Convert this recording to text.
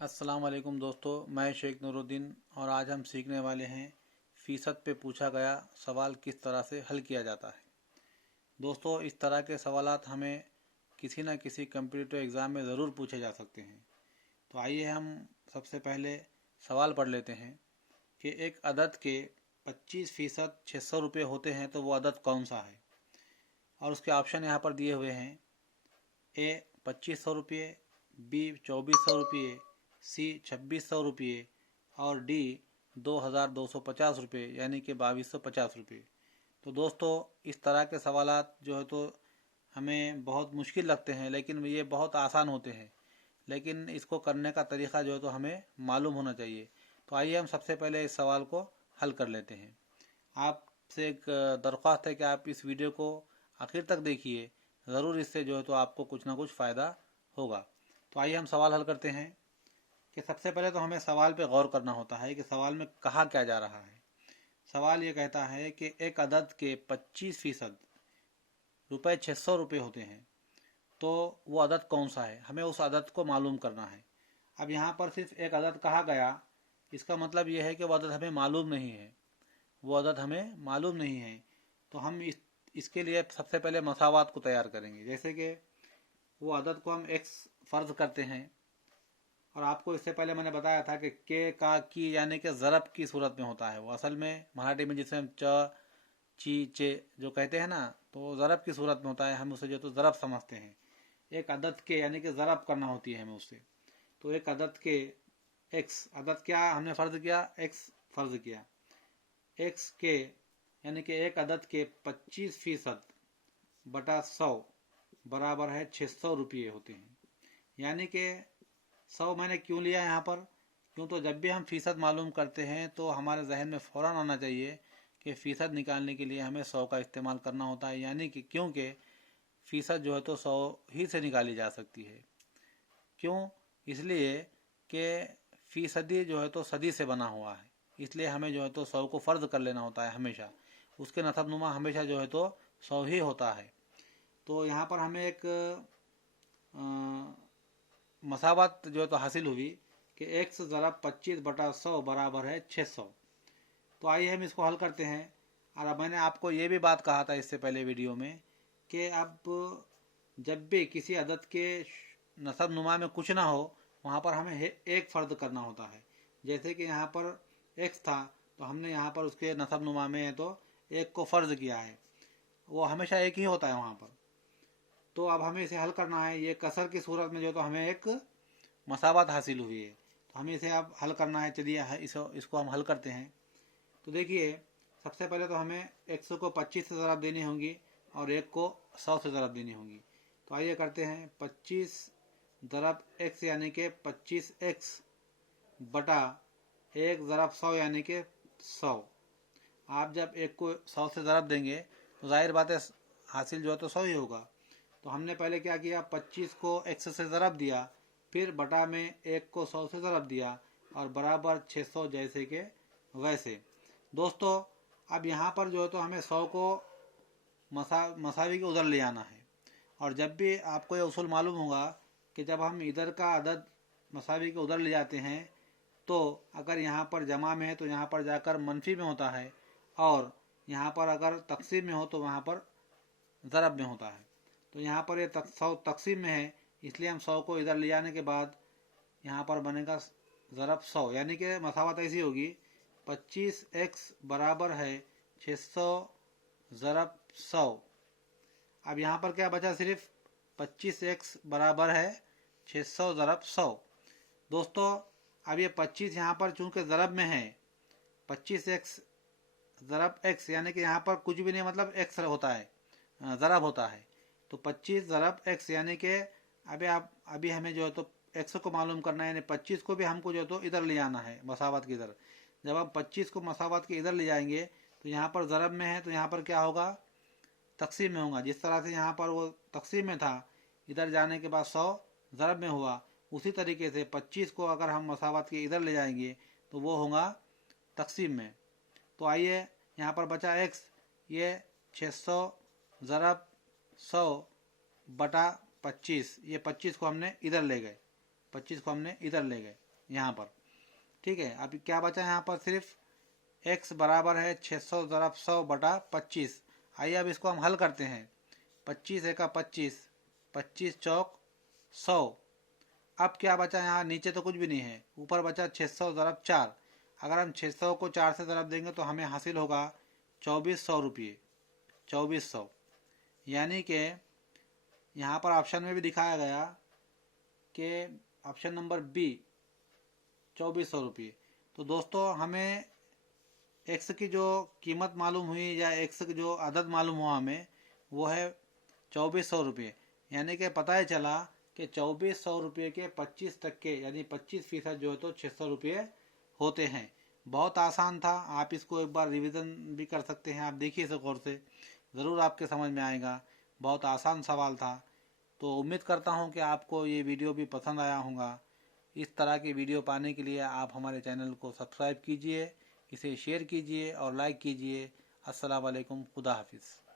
अस्सलाम वालेकुम दोस्तों, मैं शेख नूरुद्दीन और आज हम सीखने वाले हैं फ़ीसद पे पूछा गया सवाल किस तरह से हल किया जाता है। दोस्तों, इस तरह के सवालात हमें किसी न किसी कम्पिटिटिव एग्ज़ाम में ज़रूर पूछे जा सकते हैं। तो आइए हम सबसे पहले सवाल पढ़ लेते हैं कि एक अदद के 25% 600 रुपये होते हैं तो वो अदद कौन सा है। और उसके ऑप्शन यहाँ पर दिए हुए हैं। ए 2500 रुपये, बी 2400 रुपये, सी 2600 रुपये और डी 2250 रुपये यानी कि 2250 रुपये। तो दोस्तों, इस तरह के सवालात जो है तो हमें बहुत मुश्किल लगते हैं, लेकिन ये बहुत आसान होते हैं। लेकिन इसको करने का तरीका जो है तो हमें मालूम होना चाहिए। तो आइए हम सबसे पहले इस सवाल को हल कर लेते हैं। आपसे एक दरख्वास्त है कि आप इस वीडियो को आखिर तक देखिए, ज़रूर इससे जो है तो आपको कुछ ना कुछ फ़ायदा होगा। तो आइए हम सवाल हल करते हैं कि सबसे पहले तो हमें सवाल पे गौर करना होता है कि सवाल में कहा क्या जा रहा है। सवाल ये कहता है कि एक अदद के 25% रुपये 600 रुपये होते हैं तो वो अदद कौन सा है, हमें उस अदद को मालूम करना है। अब यहाँ पर सिर्फ एक अदद कहा गया, इसका मतलब ये है कि वो अदद हमें मालूम नहीं है, वो अदद हमें मालूम नहीं है। तो हम इसके लिए सबसे पहले मसावात को तैयार करेंगे। जैसे कि वो अदद को हम एक्स फ़र्ज करते हैं, और आपको इससे पहले मैंने बताया था कि के का की यानी कि ज़रब की सूरत में होता है। वो असल में मराठी में जिसे हम च ची चे जो कहते हैं ना, तो ज़रब की सूरत में होता है। हम उसे जो तो ज़रब समझते हैं। एक अदद के यानी कि ज़रब करना होती है हमें उससे। तो एक अदद के एक्स, अदद क्या हमने फ़र्ज किया, एक्स फ़र्ज किया। एक्स के यानी कि एक अदद के 25% बटा 100 बराबर है 600 रुपये होते हैं। यानी कि 100 मैंने क्यों लिया यहाँ पर, क्यों तो जब भी हम फ़ीसद मालूम करते हैं तो हमारे जहन में फ़ौरन आना चाहिए कि फ़ीसद निकालने के लिए हमें 100 का इस्तेमाल करना होता है। यानी कि क्योंकि फ़ीसद जो है तो 100 ही से निकाली जा सकती है। क्यों, इसलिए कि फ़ीसदी जो है तो सदी से बना हुआ है, इसलिए हमें जो है तो 100 को फ़र्ज कर लेना होता है हमेशा। उसके नसब नुमा हमेशा जो है तो 100 ही होता है। तो यहाँ पर हमें एक मसावत जो है तो हासिल हुई कि एक्स ज़रब 25/100 बराबर है 600। तो आइए हम इसको हल करते हैं। और अब मैंने आपको ये भी बात कहा था इससे पहले वीडियो में कि अब जब भी किसी अदद के नसब नुमा में कुछ ना हो, वहाँ पर हमें एक फ़र्द करना होता है। जैसे कि यहाँ पर एक्स था तो हमने यहाँ पर उसके नसब नुमा में तो एक को फ़र्ज किया है, वो हमेशा एक ही होता है वहाँ पर। तो अब हमें इसे हल करना है। ये कसर की सूरत में जो तो हमें एक मसावत हासिल हुई है, तो हमें इसे अब हल करना है। चलिए इसको हम हल करते हैं। तो देखिए, सबसे पहले तो हमें 100 को 25 से ज़रब देनी होंगी और एक को 100 से ज़रब देनी होंगी। तो आइए करते हैं। 25 ज़रब एक्स यानी कि 25x बटा 1 ज़रब 100 यानी कि 100। आप जब एक को 100 से ज़रब देंगे तो जाहिर बात है हासिल जो है तो 100 ही होगा। तो हमने पहले क्या किया, 25 को x से ज़रब दिया, फिर बटा में एक को 100 से ज़रब दिया और बराबर 600 जैसे के वैसे। दोस्तों, अब यहाँ पर जो है तो हमें 100 को मसावी के उधर ले आना है। और जब भी आपको ये उसूल मालूम होगा कि जब हम इधर का अदद मसावी के उधर ले जाते हैं तो अगर यहाँ पर जमा में है तो यहाँ पर जाकर मनफी में होता है, और यहाँ पर अगर तकसीम में हो तो वहाँ पर ज़रब में होता है। तो यहाँ पर ये 100 तकसीम में है, इसलिए हम 100 को इधर ले जाने के बाद यहाँ पर बनेगा ज़रब 100, यानी कि मसावत ऐसी होगी 25x बराबर है 600 ज़रब 100। अब यहाँ पर क्या बचा, सिर्फ 25x बराबर है 600 ज़रब 100। दोस्तों, अब ये 25 यहाँ पर चूँकि ज़रब में है, 25x ज़रब x यानी कि यहाँ पर कुछ भी नहीं, मतलब x होता है, ज़रब होता है। तो 25 ज़रब x यानी कि अभी हमें जो है तो x को मालूम करना है, यानी 25 को भी हमको जो है तो इधर ले आना है मसावत की इधर। जब हम 25 को मसावत के इधर ले जाएंगे तो यहाँ पर ज़रब में है तो यहाँ पर क्या होगा, तकसीम में होगा। जिस तरह से यहाँ पर वो तकसीम में था, इधर जाने के बाद 100 ज़रब में हुआ, उसी तरीके से 25 को अगर हम मसावत के इधर ले जाएंगे तो वो होगा तकसीम में। तो आइए, यहाँ पर बचा x, ये 600 ज़रब 100 बटा 25, ये 25 को हमने इधर ले गए, 25 को हमने इधर ले गए। यहाँ पर। ठीक है, अभी क्या बचा यहाँ पर, सिर्फ x बराबर है 600 ज़रब 100 बटा 25। आइए अब इसको हम हल करते हैं। 25 एका 25, 25 चौक 100। अब क्या बचा यहाँ, नीचे तो कुछ भी नहीं है, ऊपर बचा 600 ज़रब 4। अगर हम 600 को 4 से ज़रब देंगे तो हमें हासिल होगा 2400 रुपये, 2400। यानी कि यहाँ पर ऑप्शन में भी दिखाया गया कि ऑप्शन नंबर बी 2400 रुपये। तो दोस्तों हमें एक्स की जो कीमत मालूम हुई या एक्स की जो अदद मालूम हुआ हमें, वो है 2400 रुपये। यानी कि पता ही चला कि 2400 रुपये के 25% यानी 25% जो है तो 600 रुपये होते हैं। बहुत आसान था, आप इसको एक बार रिवीजन भी कर सकते हैं। आप देखिए इसे गौर से, ज़रूर आपके समझ में आएगा। बहुत आसान सवाल था। तो उम्मीद करता हूँ कि आपको ये वीडियो भी पसंद आया होगा। इस तरह की वीडियो पाने के लिए आप हमारे चैनल को सब्सक्राइब कीजिए, इसे शेयर कीजिए और लाइक कीजिए। अस्सलाम वालेकुम, खुदा हाफिज़।